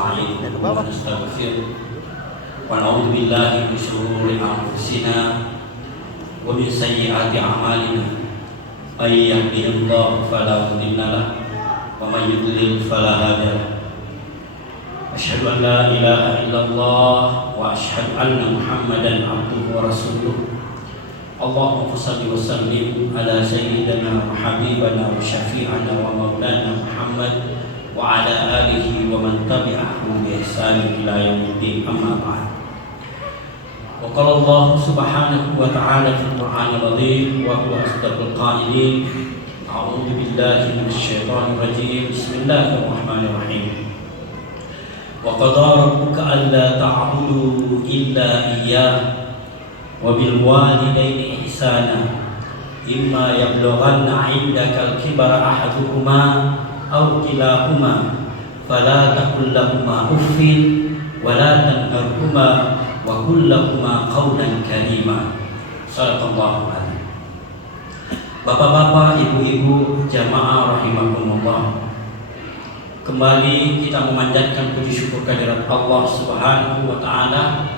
ونستعينه ونستغفره ونعوذ بالله من شرور أنفسنا ومن سيئات أعمالنا من يهده الله فلا مضل له ومن يضلل فلا هادي له أشهد أن لا إله إلا الله وأشهد أن محمدا عبده ورسوله اللهم صل وسلم على سيدنا وحبيبنا وشفيعنا ومولانا محمد وعلى آله ومن تبعه بإحسان إلى يوم الدين أما بعد وقال الله سبحانه وتعالى في القرآن العظيم وهو أصدق القائلين أعوذ بالله من الشيطان الرجيم بسم الله الرحمن الرحيم وقضى ربك ألا تعبدوا إلا إياه وبالوالدين إحسانا إما يبلغن عندك الكبر أحدهما أو كلاهما فلا تقل لهما أف ولا تنهرهما وقل لهما قولا كريما صدق الله العظيم. Bapak-bapak, ibu-ibu, jamaah rahimakumullah. Kembali kita memanjatkan puji syukur kehadirat Allah Subhanahu wa taala.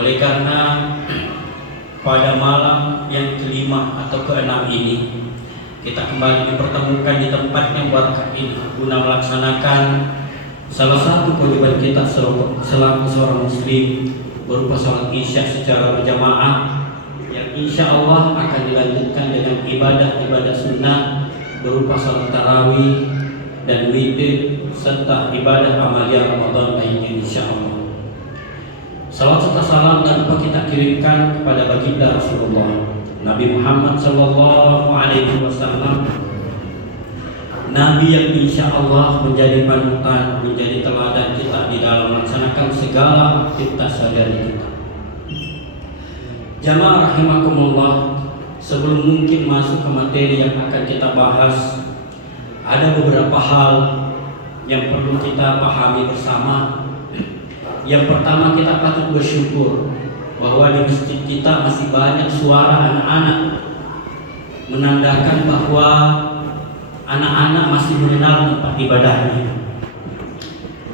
Oleh karena pada malam yang kelima atau keenam ini kita kembali dipertemukan di tempat yang barakah ini guna melaksanakan salah satu kewajiban kita selaku seorang muslim berupa salat isya secara berjamaah yang insya Allah akan dilanjutkan dengan ibadah-ibadah sunnah berupa salat tarawih dan witir serta ibadah amalia Ramadan lainnya insya Allah. Salawat serta salam dan lupa kita kirimkan kepada baginda Rasulullah Nabi Muhammad sallallahu alaihi wasallam, Nabi yang insya Allah menjadi panutan, menjadi teladan kita di dalam melaksanakan segala aktivitas sehari-hari kita. Jamaah rahimakumullah, sebelum mungkin masuk ke materi yang akan kita bahas, ada beberapa hal yang perlu kita pahami bersama. Yang pertama, kita patut bersyukur bahwa di masjid kita masih banyak suara anak-anak, menandakan bahwa anak-anak masih mengenal tempat ibadahnya.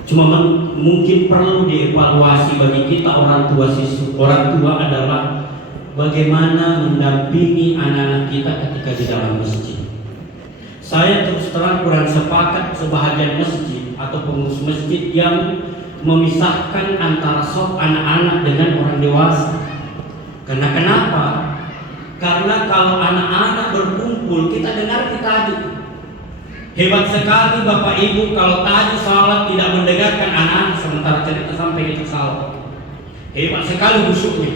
Cuma mungkin perlu dievaluasi bagi kita orang tua adalah bagaimana mendampingi anak-anak kita ketika di dalam masjid. Saya terus terang kurang sepakat sebahagian masjid atau pengurus masjid yang memisahkan antara saf anak-anak dengan orang dewasa. Karena kenapa? Karena kalau anak-anak berkumpul, kita dengar tadi. Hebat sekali Bapak Ibu kalau tadi salat tidak mendengarkan anak-anak sementara cerita sampai kita salat. Hebat sekali khusyuknya.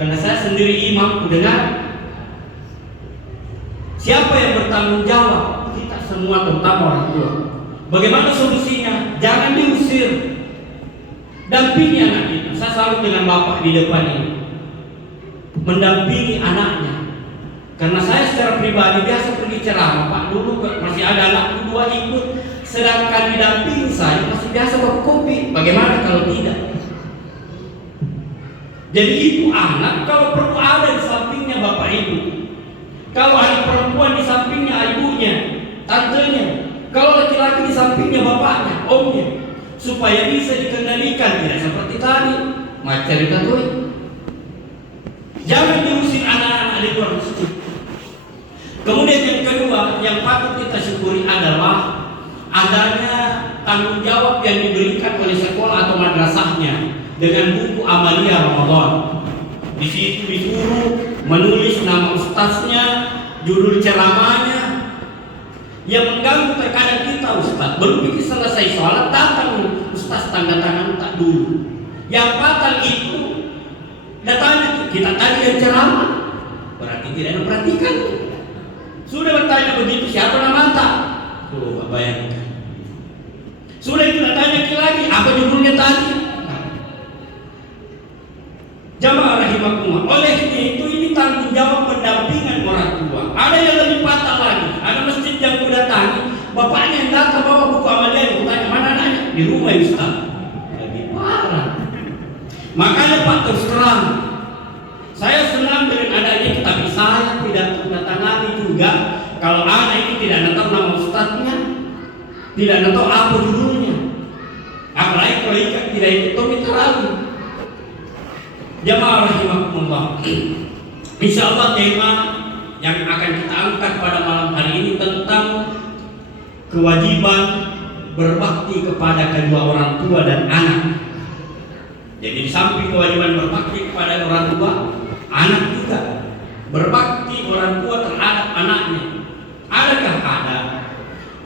Karena saya sendiri imam mendengar. Siapa yang bertanggung jawab? Kita semua, terutama orang tua. Bagaimana solusinya? Jangan diusir. Dampingi anak kita. Saya selalu dengan bapak di depan ini mendampingi anaknya. Karena saya secara pribadi biasa pergi ceramah, Pak, dulu masih ada anak dua ikut, sedangkan didampingi saya masih biasa bawa kopi. Bagaimana kalau tidak? Jadi itu anak kalau perlu ada di sampingnya bapak ibu. Kalau anak perempuan di sampingnya ibunya, tantenya. Kalau laki-laki di sampingnya bapaknya, omnya. Supaya bisa dikendalikan, tidak seperti tadi cerita tuh. Jangan diusir anak-anak di luar masjid. Kemudian yang kedua yang patut kita syukuri adalah adanya tanggung jawab yang diberikan oleh sekolah atau madrasahnya dengan buku amalia Ramadan. Di situ disuruh menulis nama ustaznya, judul ceramahnya. Yang mengganggu terkadang kita, ustaz belum selesai sholat datang ustaz tanda tangan tak dulu. Yang fatal itu datangnya kita tadi yang ceramah, berarti tidak memperhatikan. Sudah bertanya begitu, siapa nama tak? Tuh bayangkan. Sudah itu datanya lagi, apa judulnya tadi? Jamaah rahimakumullah. Oleh itu ini tanggung jawab pendampingan orang tua. Ada yang lebih fatal lagi. Ada masjid yang kudatangi, bapaknya yang datang bawa buku amalia, aku tanya mana anaknya? Di rumah Ustaz. Lebih parah. Makanya Pak terus terang, saya senang dengan adanya kitab saya tidak mendatangani juga. Kalau anak itu tidak tahu nama ustaznya, tidak tahu apa judulnya, itu Tommy terlalu. Jamaah rahimakumullah. Insyaallah tema yang akan kita angkat pada malam hari ini tentang kewajiban berbakti kepada kedua orang tua dan anak. Jadi di samping kewajiban berbakti kepada orang tua, anak juga berbakti orang tua terhadap anaknya. Adakah ada?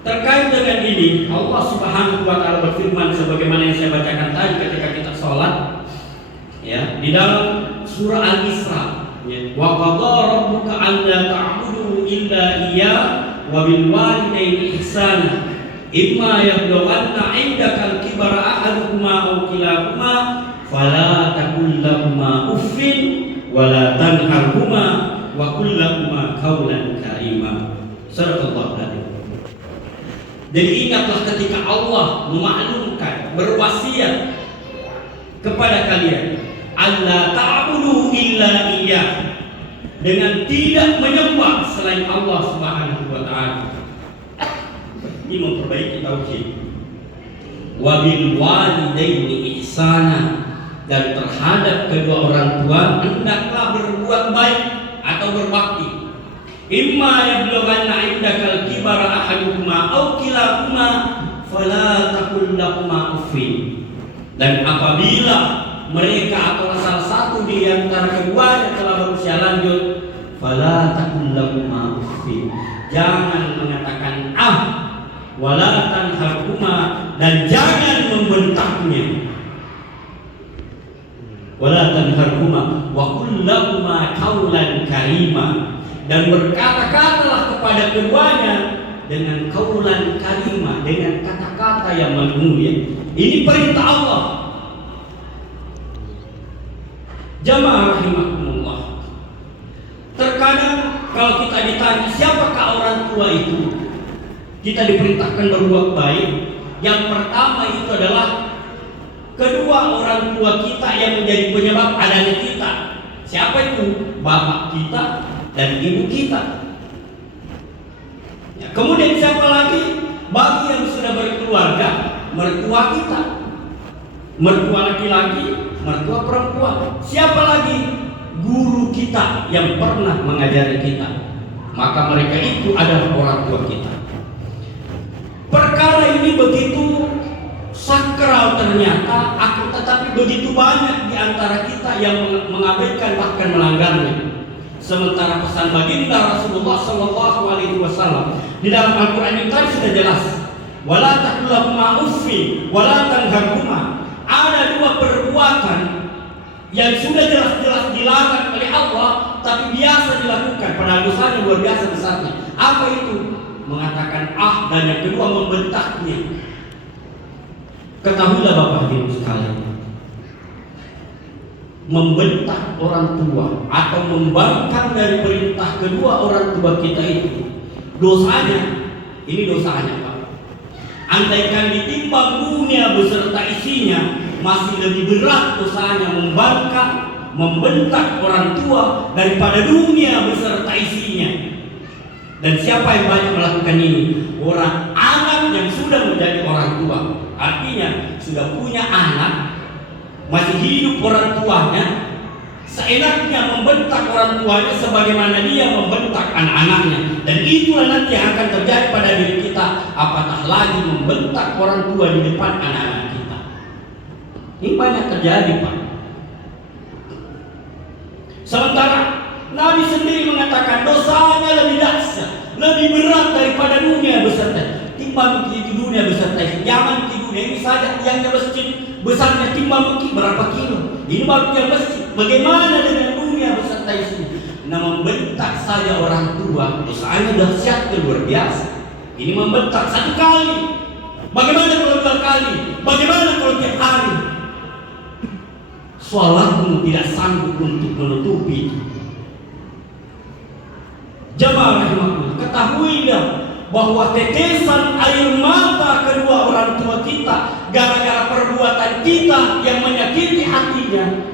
Terkait dengan ini, Allah Subhanahu wa taala berfirman sebagaimana yang saya bacakan tadi ketika kita sholat, ya, di dalam surah Al-Isra, ya, wa qadha rabbuka alla ta'budu illa iyyah wa bil walidayni ihsana imma yablughanna 'indaka al-kibara ahaduhuma aw kilahuma fala taqul lahumā uffin wa la tanharhumā wa qul lahumā qawlan karīmā. Shadaqallahu adzim. Jadi ingatlah ketika Allah memaklumkan, berwasiat kepada kalian, alla ta'budu illa iyyah, dengan tidak menyembah selain Allah Subhanahu wa taala. Ini memperbaiki tauhid. Wa bil walidaini ihsana, dan terhadap kedua orang tua hendaklah berbuat baik atau berbakti. Imma yablughanna 'indakal kibara ahaduhuma aw kilahuma fala taqul lahumā uffin. Dan apabila mereka atau salah satu di antara keduanya telah berusia lanjut, fala taqul lahumā uffin, jangan mengatakan wala tanharhumā, dan jangan membentaknya. Wala tanharhumā wa qul lahumā qawlan karīmā, dan berkata-katalah kepada keduanya dengan qawlan karimah, dengan kata-kata yang mulia. Ini perintah Allah. Jamaah rahimakumullah. Terkadang kalau kita ditanya siapakah orang tua itu, kita diperintahkan berbuat baik. Yang pertama itu adalah kedua orang tua kita yang menjadi penyebab adanya kita. Siapa itu? Bapak kita dan ibu kita. Ya, kemudian siapa lagi? Bagi yang sudah berkeluarga, mertua kita, mertua laki-laki, mertua perempuan. Siapa lagi? Guru kita yang pernah mengajari kita. Maka mereka itu adalah orang tua kita. Perkara ini begitu sakral ternyata, akan tetapi begitu banyak di antara kita yang mengabaikan bahkan melanggarnya. Sementara pesan baginda Rasulullah Sallallahu Alaihi Wasallam di dalam Al-Quran yang tadi sudah jelas, wala taqul lahumā uffin wala tanharhumā. Ada dua perbuatan yang sudah jelas-jelas dilarang oleh Allah, tapi biasa dilakukan, padahal dosanya luar biasa besarnya. Apa itu? Mengatakan dan yang kedua membentaknya. Ketahuilah Bapak Ibu sekalian, membentak orang tua atau membangkang dari perintah kedua orang tua kita itu dosanya, ini dosanya Pak. Andaikan ditimbang dunia beserta isinya, masih lebih berat dosanya membangkang, membentak orang tua daripada dunia beserta isinya. Dan siapa yang banyak melakukan ini? Orang anak yang sudah menjadi orang tua. Artinya sudah punya anak, masih hidup orang tuanya, seenaknya membentak orang tuanya sebagaimana dia membentak anak-anaknya. Dan itulah nanti yang akan terjadi pada diri kita, apatah lagi membentak orang tua di depan anak-anak kita. Ini banyak terjadi Pak. Sementara Nabi sendiri mengatakan dosanya lebih dahsyat, lebih berat daripada dunia beserta. Timbang itu dunia beserta, jangan di dunia ini saja tiangnya masjid besarnya timbang berapa kilo. Ini baru tiang masjid. Bagaimana dengan dunia beserta isinya? Nah, membentak saja orang tua dosanya dahsyat luar biasa. Ini membentak satu kali. Bagaimana kalau dua kali? Bagaimana kalau tiap hari? Sholatmu tidak sanggup untuk menutupi itu. Jamaah rahimakumullah, ketahuilah bahwa tetesan air mata kedua orang tua kita gara-gara perbuatan kita yang menyakiti hatinya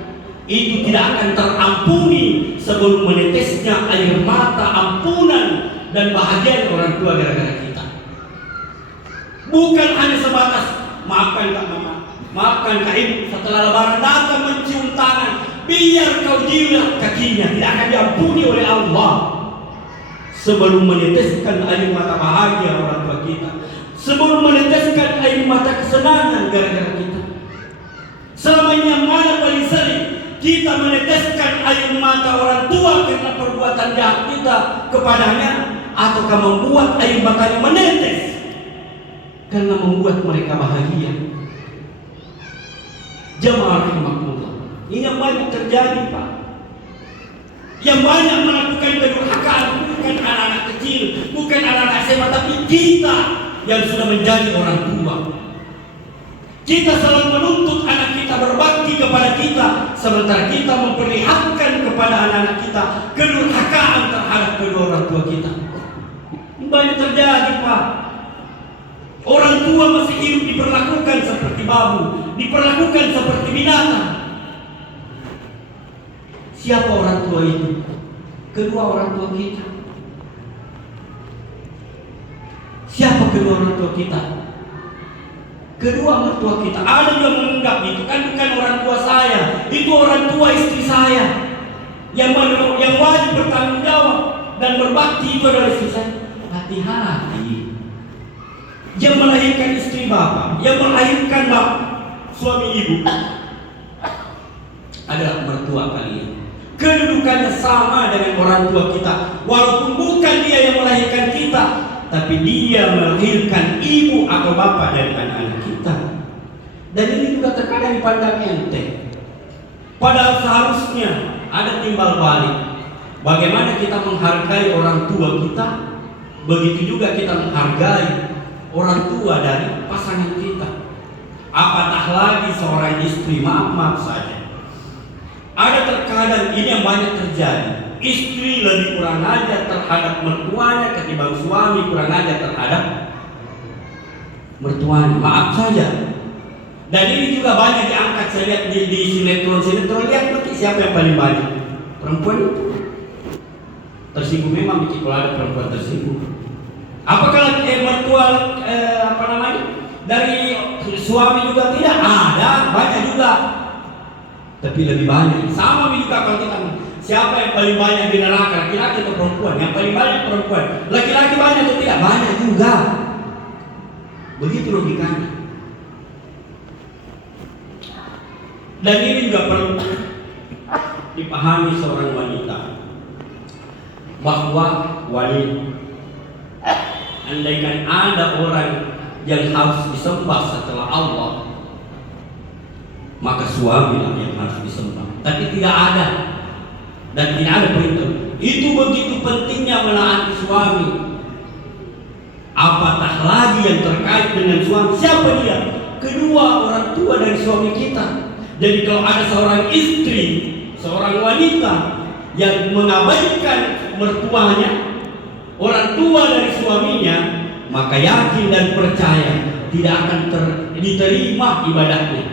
itu tidak akan terampuni sebelum menetesnya air mata ampunan dan bahagia orang tua gara-gara kita. Bukan hanya sebatas maafkan Kak Mama, Maafkan kak ibu, setelah lebaran datang mencium tangan, biar kau jilat kakinya, tidak akan diampuni oleh Allah. Sebelum meneteskan air mata bahagia orang tua kita, sebelum meneteskan air mata kesenangan gara-gara kita. Selamanya mana paling sering kita meneteskan air mata orang tua karena perbuatan jahat kita kepadanya, ataukah membuat air matanya menetes karena membuat mereka bahagia? Jemaah rahimakumullah, ini yang banyak terjadi Pak. Yang banyak melakukan kedurhakaan bukan anak-anak kecil, bukan anak-anak SMA, tapi kita yang sudah menjadi orang tua. Kita selalu menuntut anak kita berbakti kepada kita, sementara kita memperlihatkan kepada anak-anak kita kedurhakaan terhadap kedua orang tua kita. Ini banyak terjadi Pak. Orang tua masih hidup diperlakukan seperti babu, diperlakukan seperti binatang. Siapa orang tua itu? Kedua orang tua kita. Siapa kedua orang tua kita? Kedua mertua kita. Ada yang menganggap itu kan bukan orang tua saya, itu orang tua istri saya. Yang wajib bertanggung jawab dan berbakti itu adalah istri saya. Hati-hati. Yang melahirkan istri bapak, yang melahirkan bapak, suami ibu adalah mertua kalian. Kedudukannya sama dengan orang tua kita, walaupun bukan dia yang melahirkan kita, tapi dia melahirkan ibu atau bapak dari anak-anak kita. Dan ini juga terkadang dipandang enteng. Padahal seharusnya ada timbal balik. Bagaimana kita menghargai orang tua kita, begitu juga kita menghargai orang tua dari pasangan kita. Apatah lagi seorang istri, maaf saja. Ada terkadang ini yang banyak terjadi. Istri lebih kurang ajar terhadap mertuanya ketimbang suami kurang ajar terhadap mertuanya. Maaf saja. Dan ini juga banyak diangkat, saya lihat di sinetron. Lihat nanti siapa yang paling banyak? Perempuan itu. Tersinggung memang bikin kalau ada perempuan tersinggung. Apakah mertua dari suami juga tidak ada, banyak juga, tapi lebih banyak. Sama juga kalau kita, siapa yang paling banyak di neraka, laki-laki atau perempuan? Yang paling banyak perempuan. Laki-laki banyak atau tidak? Banyak juga. Begitu logikanya. Dan ini juga perlu dipahami seorang wanita, bahwa andaikan ada orang yang harus disembah setelah Allah, maka suamilah yang harus disembah. Tapi tidak ada, dan tidak ada perintah. Itu begitu pentingnya menaati suami. Apatah lagi yang terkait dengan suami. Siapa dia? Kedua orang tua dari suami kita. Jadi kalau ada seorang istri, seorang wanita yang mengabaikan mertuanya, orang tua dari suaminya, maka yakin dan percaya tidak akan diterima ibadahnya.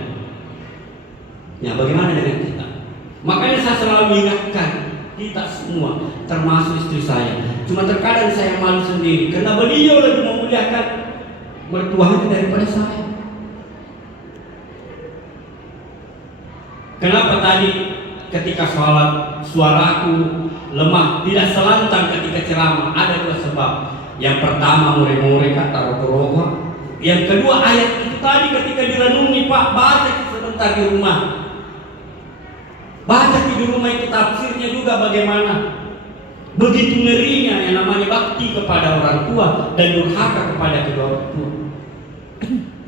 Ya, bagaimana dengan kita? Makanya saya selalu mengingatkan kita semua, termasuk istri saya. Cuma terkadang saya malu sendiri karena beliau lebih memuliakan mertuanya daripada saya. Kenapa tadi ketika sholat suaraku lemah, tidak selantang ketika ceramah? Ada dua sebab. Yang pertama murid-murid kata rokok-rokok. Yang kedua ayat itu tadi ketika direnungi, Pak, baca sebentar di rumah. Baca di rumah itu tafsirnya juga bagaimana. Begitu ngerinya yang namanya bakti kepada orang tua dan durhaka kepada kedua orang tua.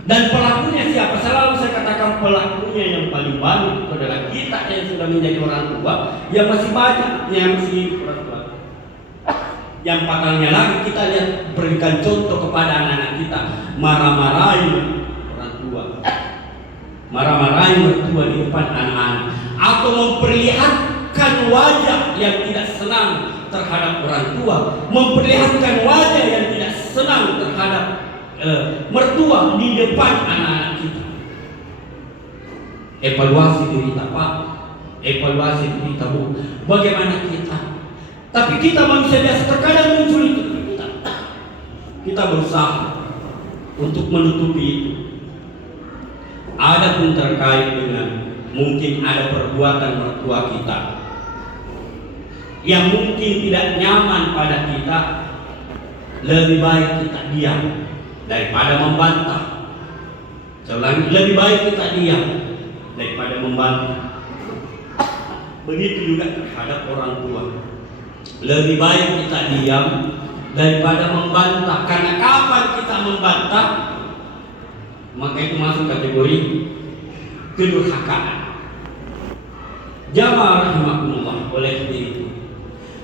Dan pelakunya siapa? Selalu saya katakan pelakunya yang paling banyak adalah kita yang sudah menjadi orang tua, yang masih banyak yang masih orang tua. Yang fatalnya lagi kita lihat, berikan contoh kepada anak-anak kita, marah-marahin orang tua, marah-marahin mertua di depan anak-anak, atau memperlihatkan wajah yang tidak senang terhadap orang tua, memperlihatkan wajah yang tidak senang terhadap mertua di depan anak-anak kita. Evaluasi diri kita, Pak, evaluasi diri kita, Bu. Bagaimana kita? Tapi kita manusia biasa, terkadang muncul itu kita berusaha untuk menutupi itu. Adapun terkait dengan mungkin ada perbuatan mertua kita yang mungkin tidak nyaman pada kita, lebih baik kita diam daripada membantah. Lebih baik kita diam daripada membantah. Begitu juga terhadap orang tua. Lebih baik kita diam daripada membantah. Karena kapan kita membantah, maka itu masuk kategori kedurhakaan. Jamaah rahimakumullah, oleh itu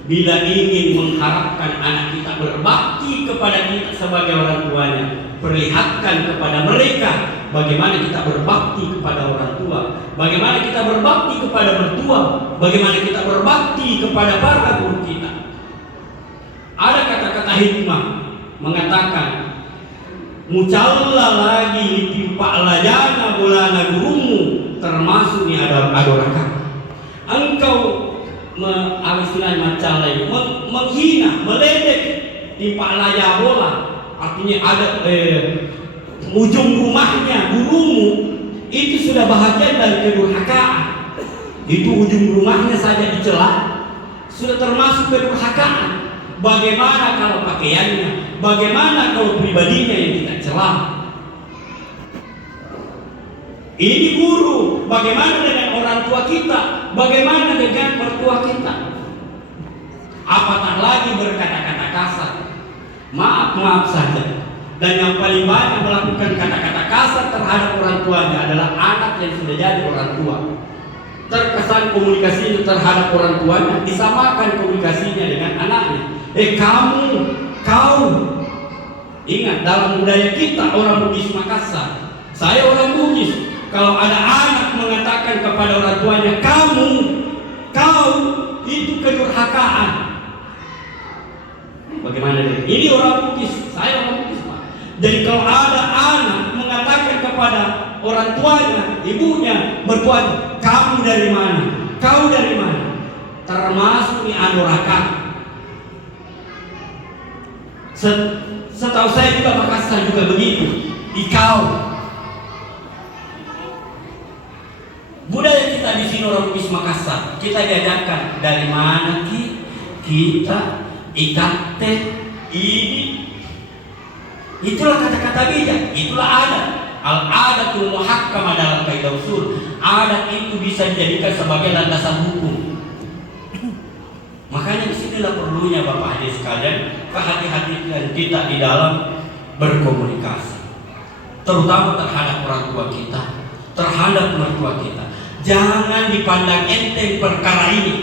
bila ingin mengharapkan anak kita berbakti kepada kita sebagai orang tuanya, perlihatkan kepada mereka bagaimana kita berbakti kepada orang tua, bagaimana kita berbakti kepada mertua, bagaimana kita berbakti kepada para guru kita. Ada kata-kata hikmah mengatakan, mucalla lagi litimpa lajana bulana gurumu, termasuk ni adorakan. Engkau menghina, meledek timpa laja bola, artinya ada ujung rumahnya gurumu, itu sudah bahagian dari kedurhakaan. Itu ujung rumahnya saja dicela, sudah termasuk kedurhakaan. Bagaimana kalau pakaiannya, bagaimana kalau pribadinya yang kita cela? Ini guru, bagaimana dengan orang tua kita, bagaimana dengan mertua kita? Apatah lagi berkata-kata kasar, maaf saja. Dan yang paling banyak melakukan kata-kata kasar terhadap orang tuanya adalah anak yang sudah jadi orang tua. Terkesan komunikasinya terhadap orang tuanya disamakan komunikasinya dengan anaknya. Kau. Ingat, dalam budaya kita orang Bugis Makassar, saya orang Bugis. Kalau ada anak mengatakan kepada orang tuanya kamu, kau, itu kedurhakaan. Bagaimana dia? Ini orang Bugis, saya orang Bugis, Pak. Jadi kalau ada anak mengatakan kepada orang tuanya, ibunya, mertuanya, kamu dari mana? Kau dari mana? Termasuk ini adorakan. Setahu saya juga Makassar juga begitu. Ikau. Budaya kita di sini orang Bugis Makassar, kita diajarkan dari mana kita ikat ini. Itulah kata-kata bijak, itulah adat. Al-adatul muhakkamah dalam kaidah usul. Adat itu bisa dijadikan sebagai landasan hukum. Makanya disinilah perlunya Bapak Haji sekalian, kehati-hatian kita di dalam berkomunikasi, terutama terhadap orang tua kita, terhadap mertua kita. Jangan dipandang enteng perkara ini.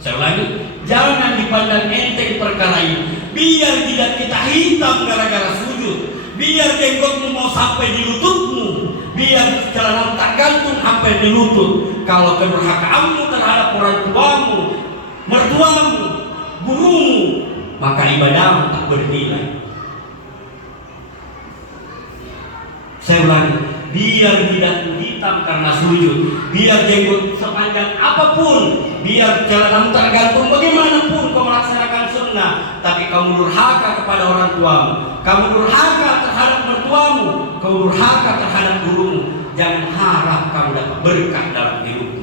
Saya ulangi, jangan dipandang enteng perkara ini. Biar tidak kita hitam gara-gara sujud, biar jenggotmu mau sampai di lututmu, biar celana tak gantung sampai di lutut. Kalau kedurhakaanmu terhadap orang tuamu, mertuamu, gurumu, maka ibadahmu tak bernilai. Saya ulangi, biar tidak hitam karena sujud, biar jenggot sepanjang apapun, biar celanamu tergantung bagaimanapun kau melaksanakan sunnah, tapi kamu durhaka kepada orang tuamu, kamu durhaka terhadap mertuamu, kamu durhaka terhadap gurumu, jangan harap kamu dapat berkah dalam hidupmu.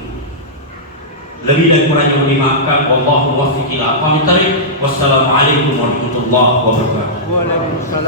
Lebih dan kurangnya mohon dimaafkan. Wallahu muwaffiq ila aqwamit thariq. Wassalamualaikum warahmatullahi wabarakatuh. Waalaikumsalam.